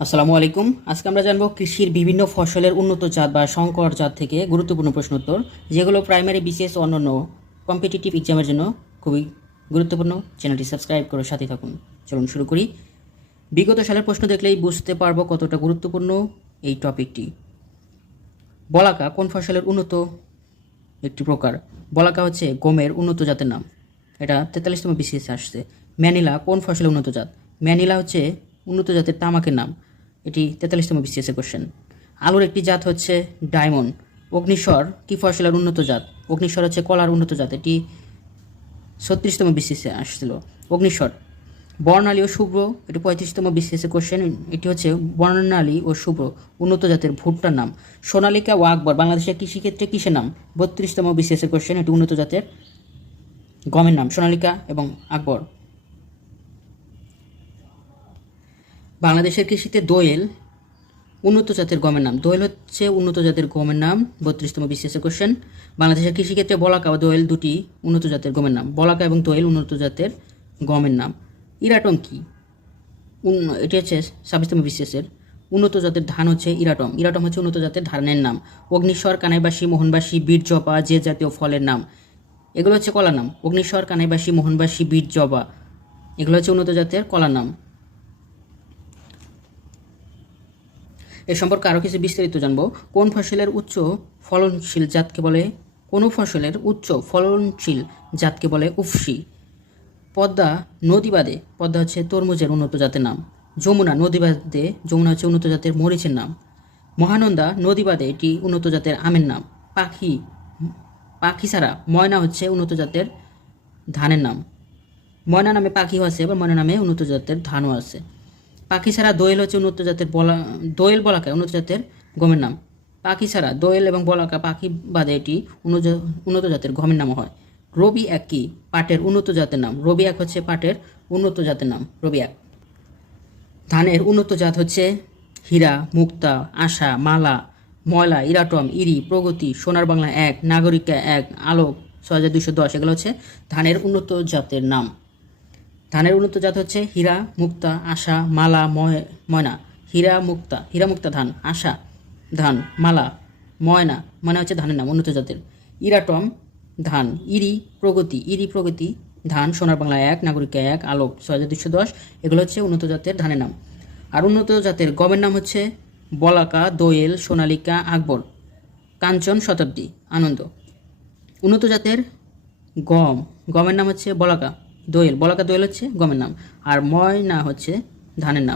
আসসালামু আলাইকুম। আজকে আমরা জানবো কৃষির বিভিন্ন ফসলের উন্নত জাত বা সংকর জাত থেকে গুরুত্বপূর্ণ প্রশ্নোত্তর, যেগুলো প্রাইমারি, বিসিএস ও অন্যান্য কম্পিটিটিভ এক্সামের জন্য খুবই গুরুত্বপূর্ণ। চ্যানেলটি সাবস্ক্রাইব করে সাথে থাকুন। চলুন শুরু করি। বিগত সালের প্রশ্ন দেখলেই বুঝতে পারবো কতটা গুরুত্বপূর্ণ এই টপিকটি। বলাকা কোন ফসলের উন্নত একটি প্রকার? বলাকা হচ্ছে গমের উন্নত জাতের নাম, এটা 43তম বিসিএস আসছে। ম্যানিলা কোন ফসলের উন্নত জাত? ম্যানিলা হচ্ছে উন্নত জাতের তামাকের নাম, এটি 43তম বিসিএস কোশ্চেন। আলুর একটি জাত হচ্ছে ডায়মন্ড। অগ্নিস্বর কি ফসলের উন্নত জাত? অগ্নিস্বর হচ্ছে কলার উন্নত জাত, এটি 36তম বিসিএসে আসছিল। অগ্নিস্বর। বর্ণালী ও শুভ্র, এটি 35তম বিসিএসে কোশ্চেন, এটি হচ্ছে বর্ণালী ও শুভ্র উন্নত জাতের ভুট্টার নাম। সোনালিকা ও আকবর বাংলাদেশের কৃষিক্ষেত্রে কিসের নাম? 32তম বিসিএসে কোশ্চেন, এটি উন্নত জাতের গমের নাম সোনালিকা এবং আকবর। বাংলাদেশের কৃষিতে দোয়েল উন্নত জাতের গমের নাম। দোয়েল হচ্ছে উন্নত জাতের গমের নাম, 32তম বিসিএসের কোশ্চেন। বাংলাদেশের কৃষিক্ষেত্রে বলাকা ও দোয়েল দুটি উন্নত জাতের গমের নাম। বলাকা এবং দোয়েল উন্নত জাতের গমের নাম। ইরাটম কি? এটি হচ্ছে 26তম বিসিএসের উন্নত জাতের ধান হচ্ছে ইরাটম। ইরাটম হচ্ছে উন্নত জাতের ধানের নাম। অগ্নিস্বর, কানাইবাসী, মোহনবাসী, বীর জবা যে জাতীয় ফলের নাম। এগুলো হচ্ছে কলার নাম। অগ্নিস্বর, কানাইবাসী, মোহনবাসী, বীর জবা এগুলো হচ্ছে উন্নত জাতের কলার নাম। এ সম্পর্কে আরও কিছু বিস্তারিত জানবো। কোন ফসলের উচ্চ ফলনশীল জাতকে বলে? কোনো ফসলের উচ্চ ফলনশীল জাতকে বলে উফশী। পদ্মা নদী বাদে, পদ্মা হচ্ছে তরমুজের উন্নত জাতের নাম। যমুনা নদী বাদে, যমুনা হচ্ছে উন্নত জাতের মরিচের নাম। মহানন্দা নদী বাদে, এটি উন্নত জাতের আমের নাম। পাখি, পাখি ছাড়া ময়না হচ্ছে উন্নত জাতের ধানের নাম। ময়না নামে পাখিও আছে, বা ময়না নামে উন্নত জাতের ধানও আছে। পাখি ছাড়া দোয়েল হচ্ছে উন্নত জাতের দোয়েল বলাকা উন্নত জাতের গমের নাম। পাখি ছাড়া দোয়েল এবং বলাকা পাখি বাদে এটি উন্নত জাতের গমের নাম হয়। রবি এক কি? পাটের উন্নত জাতের নাম। রবি এক হচ্ছে পাটের উন্নত জাতের নাম, রবি এক। ধানের উন্নত জাত হচ্ছে হীরা, মুক্তা, আশা, মালা, ময়লা, ইরাটম, ইরি, প্রগতি, সোনার বাংলা এক, নাগরিকা এক, আলোক 6210 এগুলো হচ্ছে ধানের উন্নত জাতের নাম। ধানের উন্নত জাত হচ্ছে হীরা, মুক্তা, আশা, মালা, ময়না। হীরা মুক্তা ধান, আশা ধান, মালা, ময়না মানে হচ্ছে ধানের নাম উন্নত জাতের। ইরাটম ধান, ইরি প্রগতি ধান, সোনার বাংলা এক, নাগরিকা এক, আলোক 6210 এগুলো হচ্ছে উন্নত জাতের ধানের নাম। আর উন্নত জাতের গমের নাম হচ্ছে বলাকা, দোয়েল, সোনালিকা, আকবর, কাঞ্চন, শতাব্দী, আনন্দ। উন্নত জাতের গমের নাম হচ্ছে বলাকা দোয়েল হচ্ছে গমের নাম, আর ময়না হচ্ছে ধানের নাম।